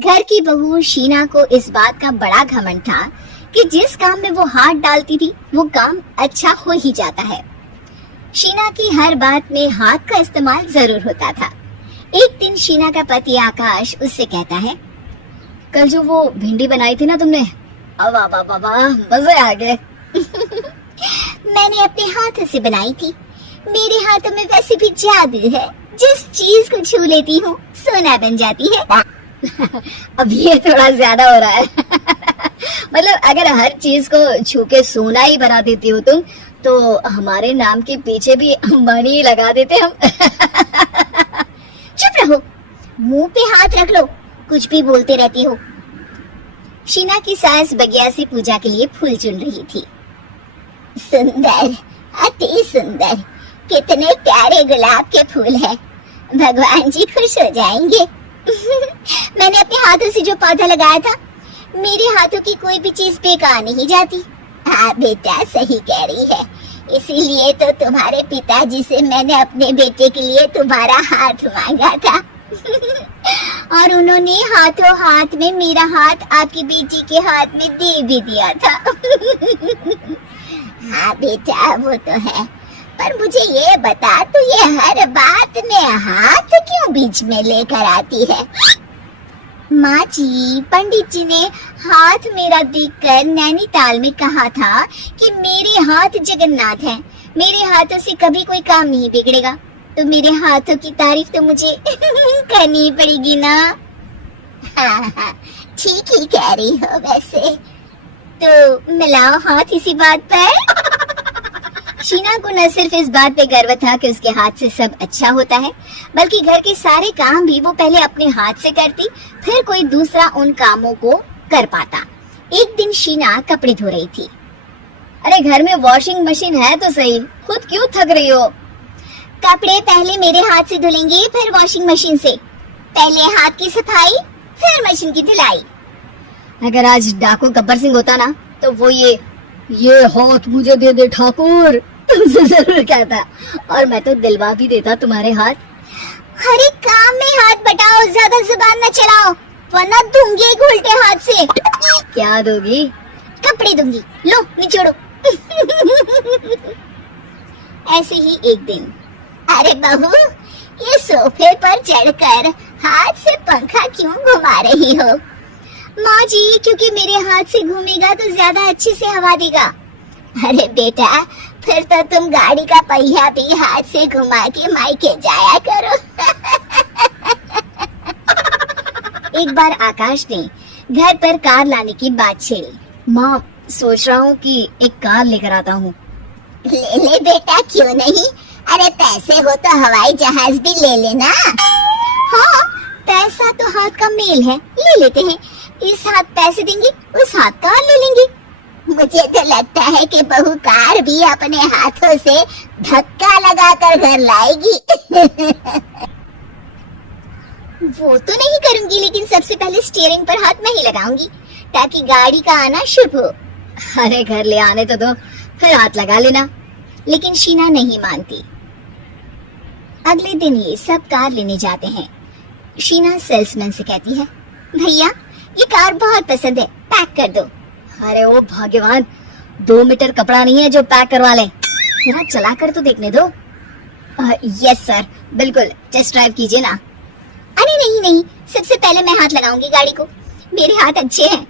घर की बहू शीना को इस बात का बड़ा घमंड था कि जिस काम में वो हाथ डालती थी वो काम अच्छा हो ही जाता है। शीना की हर बात में हाथ का इस्तेमाल जरूर होता था। एक दिन शीना का पति आकाश उससे कहता है, कल जो वो भिंडी बनाई थी ना तुमने, वाह वाह वाह वाह, मजे आ गए। मैंने अपने हाथों से बनाई थी। मेरे हाथों में वैसे भी जादू है, जिस चीज को छू लेती हूँ सोना बन जाती है। अब ये थोड़ा ज्यादा हो रहा है। मतलब अगर हर चीज को छू के सोना ही बना देती हो तुम, तो हमारे नाम के पीछे भी मणि लगा देते हम। चुप रहो, मुंह पे हाथ रख लो, कुछ भी बोलते रहती हो। शीना की सास बगिया से पूजा के लिए फूल चुन रही थी। सुंदर, अति सुंदर, कितने प्यारे गुलाब के फूल हैं। भगवान जी खुश हो जाएंगे। मैंने अपने हाथों से जो पौधा लगाया था, मेरे हाथों की कोई भी चीज बेकार नहीं जाती। हाँ बेटा, सही कह रही है। इसीलिए तो तुम्हारे पिताजी से मैंने अपने बेटे के लिए तुम्हारा हाथ मांगा था। और उन्होंने हाथों हाथ में मेरा हाथ आपकी बेटी के हाथ में दे भी दिया था। हाँ बेटा, वो तो है, पर मुझे ये बता, तू ये हर बात में हाथ क्यों बीच में लेकर आती है? माँ जी, पंडित जी ने हाथ मेरा देखकर नैनीताल में कहा था कि मेरे हाथ जगन्नाथ हैं। मेरे हाथों से कभी कोई काम नहीं बिगड़ेगा, तो मेरे हाथों की तारीफ तो मुझे करनी पड़ेगी ना। हाँ, ठीक ही कह रही हो वैसे। तो मिलाओ हाथ इसी बात पर। शीना को न सिर्फ इस बात पे गर्व था कि उसके हाथ से सब अच्छा होता है, बल्कि घर के सारे काम भी वो पहले अपने हाथ से करती, फिर कोई दूसरा उन कामों को कर पाता। एक दिन शीना कपड़े धो रही थी। अरे घर में वॉशिंग मशीन है तो सही, खुद क्यों थक रही हो? कपड़े पहले मेरे हाथ से धुलेंगे, फिर वॉशिंग मशीन से। पहले हाथ की सफाई, फिर मशीन की धुलाई। अगर आज डाकू गब्बर सिंह होता ना, तो वो ये हाथ मुझे दे दे ठाकुर, तुमसे जरूर कहता, और मैं तो दिलवा भी देता तुम्हारे हाथ। हर एक काम में हाथ बटाओ, ज्यादा जुबान न चलाओ, वरना दूंगी एक उल्टे हाथ से। क्या दोगी? कपड़े दूंगी, लो निचोड़ो। ऐसे ही एक दिन, अरे बहू, ये सोफे पर चढ़कर हाथ से पंखा क्यों घुमा रही हो? माँ जी, क्योंकि मेरे हाथ से घूमेगा तो ज्यादा अच्छे से हवा देगा। अरे बेटा, फिर तो तुम गाड़ी का पहिया भी हाथ से घुमा के मायके जाया करो। एक बार आकाश ने घर पर कार लाने की बात छेड़ी। माँ, सोच रहा हूँ कि एक कार लेकर आता हूँ। ले ले बेटा, क्यों नहीं? अरे पैसे हो तो हवाई जहाज भी ले लेना। हाँ, पैसा तो हाथ का मेल है, ले लेते हैं। इस हाथ पैसे देंगे, उस हाथ कार ले लेंगे। मुझे तो लगता है कि बहू कार भी अपने हाथों से धक्का लगाकर घर लाएगी। वो तो नहीं करूंगी, लेकिन सबसे पहले स्टीयरिंग पर हाथ मैं ही लगाऊंगी, ताकि गाड़ी का आना शुभ हो। अरे घर ले आने तो दो, फिर हाथ लगा लेना। लेकिन शीना नहीं मानती। अगले दिन ये सब कार लेने जाते हैं। शीना सेल्समैन से कहती है, भैया ये कार बहुत पसंद है, पैक कर दो। अरे ओ भगवान, 2 मीटर कपड़ा नहीं है जो पैक करवा ले, जरा चला कर तो देखने दो। यस सर, बिल्कुल, टेस्ट ड्राइव कीजिए ना। अरे नहीं नहीं, सबसे पहले मैं हाथ लगाऊंगी गाड़ी को, मेरे हाथ अच्छे हैं।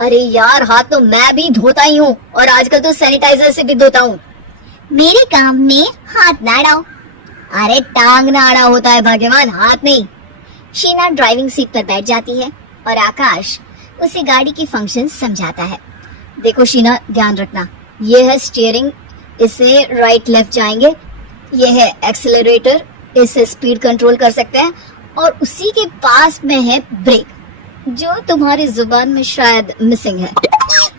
अरे यार, हाथ तो मैं भी धोता ही हूँ, और आजकल तो सैनिटाइजर से भी धोता हूँ। मेरे काम में हाथ ना अड़ाओ। अरे टांग ना अड़ा होता है भगवान, हाथ नहीं। शीना ड्राइविंग सीट पर बैठ जाती है और आकाश उसे गाड़ी की फंक्शन समझाता है। देखो शीना, ध्यान रखना, ये है स्टीयरिंग, इससे राइट लेफ्ट जाएंगे, ये है एक्सेलरेटर, इससे स्पीड कंट्रोल कर सकते हैं, और उसी के पास में है ब्रेक, जो तुम्हारी जुबान में शायद मिसिंग है।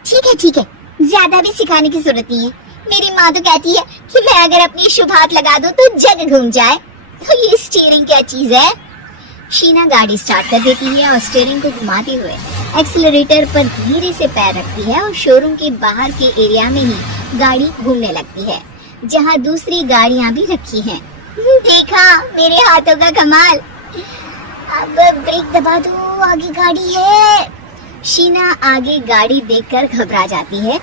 ठीक है, ज्यादा भी सिखाने की जरूरत नहीं है। मेरी माँ तो कहती है कि मैं अगर अपनी शुभ हाथ लगा दूं तो जग घूम जाए, तो ये स्टीयरिंग क्या चीज है? शीना गाड़ी स्टार्ट कर देती है और स्टीयरिंग को घुमाते हुए एक्सेलरेटर पर धीरे से पैर रखती है और शोरूम के बाहर के एरिया में ही गाड़ी घूमने लगती है, जहाँ दूसरी गाड़ियाँ भी रखी हैं। देखा मेरे हाथों का कमाल। अब ब्रेक दबा दो, आगे गाड़ी है। शीना आगे गाड़ी देखकर घबरा जाती है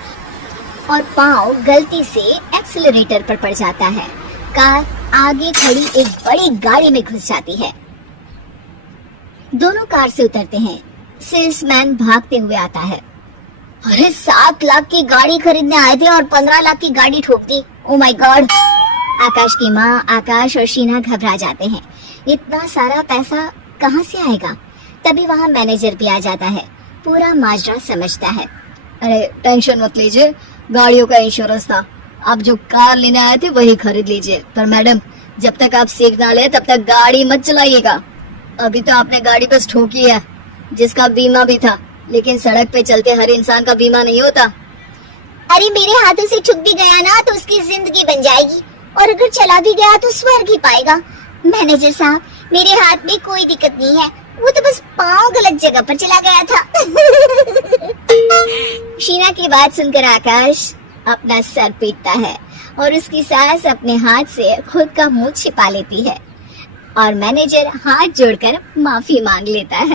और पाँव गलती से एक्सीलरेटर पर पड़ जाता है। कार आगे खड़ी एक बड़ी गाड़ी में घुस जाती है। दोनों कार से उतरते हैं। सेल्समैन भागते हुए आता है। अरे 7 लाख की गाड़ी खरीदने आए थे और 15 लाख की गाड़ी ठोक दी। Oh my God. आकाश की माँ, आकाश और शीना घबरा जाते हैं। इतना सारा पैसा कहाँ से आएगा? तभी वहाँ मैनेजर भी आ जाता है। पूरा माजरा समझता है। अरे टेंशन मत लीजिए, गाड़ियों का इंश्योरेंस था, आप जो कार लेने आए थे वही खरीद लीजिए। पर मैडम, जब तक आप सीख ना ले तब तक गाड़ी मत चलाइएगा। अभी तो आपने गाड़ी बस ठोकी है, जिसका बीमा भी था, लेकिन सड़क पे चलते हर इंसान का बीमा नहीं होता। अरे मेरे हाथों से छुप भी गया ना तो उसकी जिंदगी बन जाएगी, और अगर चला भी गया तो स्वर्ग ही पाएगा। मैनेजर साहब, मेरे हाथ में कोई दिक्कत नहीं है, वो तो बस पाँव गलत जगह पर चला गया था। शीना की बात सुनकर आकाश अपना सर पीटता है और उसकी सास अपने हाथ से खुद का मुंह छिपा लेती है और मैनेजर हाथ जोड़कर माफी मांग लेता है।